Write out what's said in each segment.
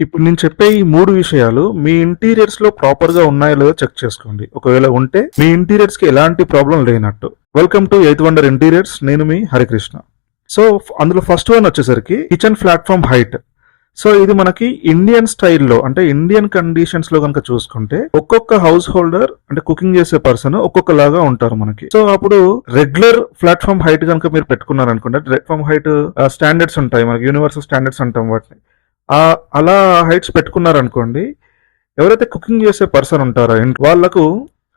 ఇప్పుడు నేను చెప్పే ఈ 3 విషయాలు మీ ఇంటీరియర్స్‌లో ప్రాపర్‌గా ఉన్నాయో లేదో చెక్ చేసుకోండి. ఒకవేళ ఉంటే మీ ఇంటీరియర్స్‌కి ఎలాంటి ప్రాబ్లమ్ లేనట్టు. Welcome to eighth wonder interiors. నేను మీ హరికృష్ణ. సో, అందులో ఫస్ట్ వన్ వచ్చేసరికి కిచెన్ ప్లాట్‌ఫార్మ్ హైట్. సో, ఇది మనకి ఇండియన్ స్టైల్‌లో అంటే ఇండియన్ కండిషన్స్‌లో గనుక చూసుకుంటే ఒక్కొక్క హౌస్ హోల్డర్ అంటే కుకింగ్ చేసే పర్సన్ ఒక్కొక్కలాగా ఉంటారు మనకి. సో, అప్పుడు రెగ్యులర్ ప్లాట్‌ఫార్మ్ హైట్ గనుక మీరు పెట్టుకున్నారనుకోండి ప్లాట్‌ఫార్మ్ హైట్ స్టాండర్డ్స్ ఉంటాయి. మనకి యూనివర్సల్ స్టాండర్డ్స్ అంటాం వాటిని. అలా హైట్స్ పెట్టుకున్నారనుకోండి, ఎవరైతే కుకింగ్ చేసే పర్సన్ ఉంటారో వాళ్ళకు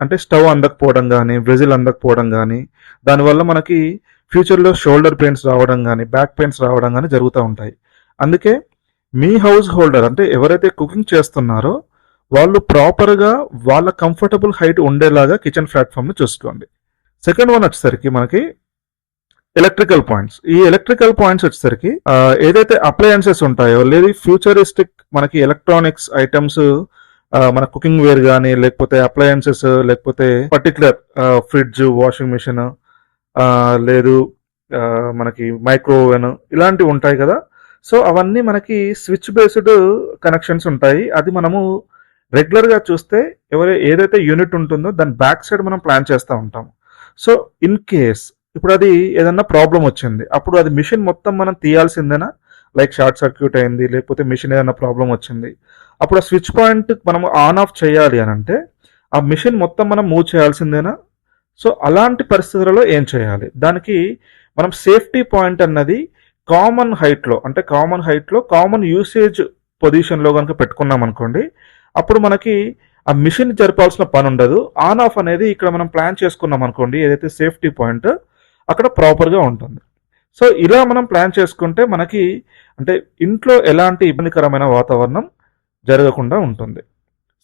అంటే స్టవ్ అందకపోవడం గానీ, వెజిల్ అందకపోవడం గానీ, దానివల్ల మనకి ఫ్యూచర్‌లో షోల్డర్ పెయిన్స్ రావడం గానీ, బ్యాక్ పెయిన్స్ రావడం గానీ జరుగుతా ఉంటాయి. అందుకే మీ హౌస్ హోల్డర్ అంటే ఎవరైతే కుకింగ్ చేస్తున్నారో వాళ్ళు ప్రాపర్‌గా వాళ్ళ కంఫర్టబుల్ హైట్ ఉండేలాగా కిచెన్ ప్లాట్‌ఫార్మ్‌ని చూసుకోండి. సెకండ్ వన్ వచ్చేసరికి మనకి ఎలక్ట్రికల్ పాయింట్స్. ఈ ఎలక్ట్రికల్ పాయింట్స్ వచ్చేసరికి ఏదైతే అప్లయన్సెస్ ఉంటాయో లేదు ఫ్యూచరిస్టిక్ మనకి ఎలక్ట్రానిక్స్ ఐటమ్స్ మన కుకింగ్ వేర్ కానీ లేకపోతే అప్లయన్సెస్ లేకపోతే పర్టికులర్ ఫ్రిడ్జ్ వాషింగ్ మిషన్ లేదు మనకి మైక్రోవేవెన్ ఇలాంటివి ఉంటాయి కదా. సో అవన్నీ మనకి స్విచ్ బేస్డ్ కనెక్షన్స్ ఉంటాయి. అది మనము రెగ్యులర్గా చూస్తే ఏదైతే యూనిట్ ఉంటుందో దాని బ్యాక్ సైడ్ మనం ప్లాన్ చేస్తూ ఉంటాం. సో ఇన్ కేస్ ఇప్పుడు అది ఏదన్నా ప్రాబ్లం వచ్చింది, అప్పుడు అది మిషన్ మొత్తం మనం తీయాల్సిందేనా? లైక్ షార్ట్ సర్క్యూట్ అయింది లేకపోతే మిషన్ ఏదైనా ప్రాబ్లం వచ్చింది, అప్పుడు ఆ స్విచ్ పాయింట్ మనం ఆన్ ఆఫ్ చేయాలి అని అంటే ఆ మిషన్ మొత్తం మనం మూవ్ చేయాల్సిందేనా? సో అలాంటి పరిస్థితులలో ఏం చేయాలి? దానికి మనం సేఫ్టీ పాయింట్ అన్నది కామన్ హైట్లో అంటే కామన్ యూసేజ్ పొజిషన్లో కనుక పెట్టుకున్నాం అనుకోండి, అప్పుడు మనకి ఆ మిషన్ జరపాల్సిన పని ఉండదు. ఆన్ ఆఫ్ అనేది ఇక్కడ మనం ప్లాన్ చేసుకున్నాం అనుకోండి, ఏదైతే సేఫ్టీ పాయింట్ అక్కడ ప్రాపర్గా ఉంటుంది. సో ఇలా మనం ప్లాన్ చేసుకుంటే మనకి అంటే ఇంట్లో ఎలాంటి ఇబ్బందికరమైన వాతావరణం జరగకుండా ఉంటుంది.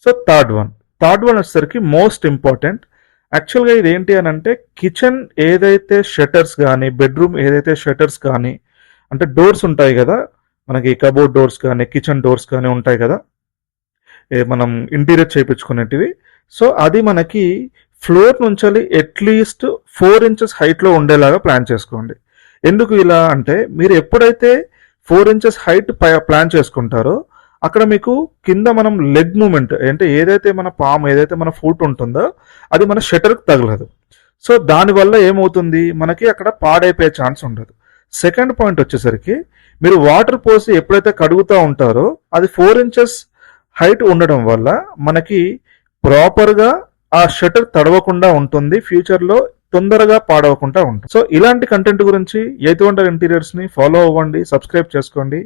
సో థర్డ్ వన్ వచ్చేసరికి మోస్ట్ ఇంపార్టెంట్. యాక్చువల్గా ఇది ఏంటి అని అంటే కిచెన్ ఏదైతే షట్టర్స్ కానీ బెడ్రూమ్ ఏదైతే షట్టర్స్ కానీ అంటే డోర్స్ ఉంటాయి కదా, మనకి కబోర్డ్ డోర్స్ కానీ కిచెన్ డోర్స్ కానీ ఉంటాయి కదా, మనం ఇంటీరియర్ చేయించుకునేటివి. సో అది మనకి ఫ్లోర్ నుంచి అట్లీస్ట్ 4 ఇంచెస్ హైట్లో ఉండేలాగా ప్లాన్ చేసుకోండి. ఎందుకు ఇలా అంటే మీరు ఎప్పుడైతే 4 ఇంచెస్ హైట్ ప్లాన్ చేసుకుంటారో అక్కడ మీకు కింద మనం లెగ్ మూమెంట్ అంటే ఏదైతే మన పామ్ ఏదైతే మన ఫుట్ ఉంటుందో అది మన షట్టర్కి తగలదు. సో దానివల్ల ఏమవుతుంది, మనకి అక్కడ పాడైపోయే ఛాన్స్ ఉండదు. సెకండ్ పాయింట్ వచ్చేసరికి మీరు వాటర్ పోసి ఎప్పుడైతే కడుగుతూ ఉంటారో అది 4 ఇంచెస్ హైట్ ఉండడం వల్ల మనకి ప్రాపర్గా ఆ షట్టర్ తడవకుండా ఉంటుంది, ఫ్యూచర్లో తొందరగా పాడవకుండా ఉంటుంది. సో ఇలాంటి కంటెంట్ గురించి ఎయిత్ వండర్ ఇంటీరియర్స్ని ఫాలో అవ్వండి, సబ్స్క్రైబ్ చేసుకోండి.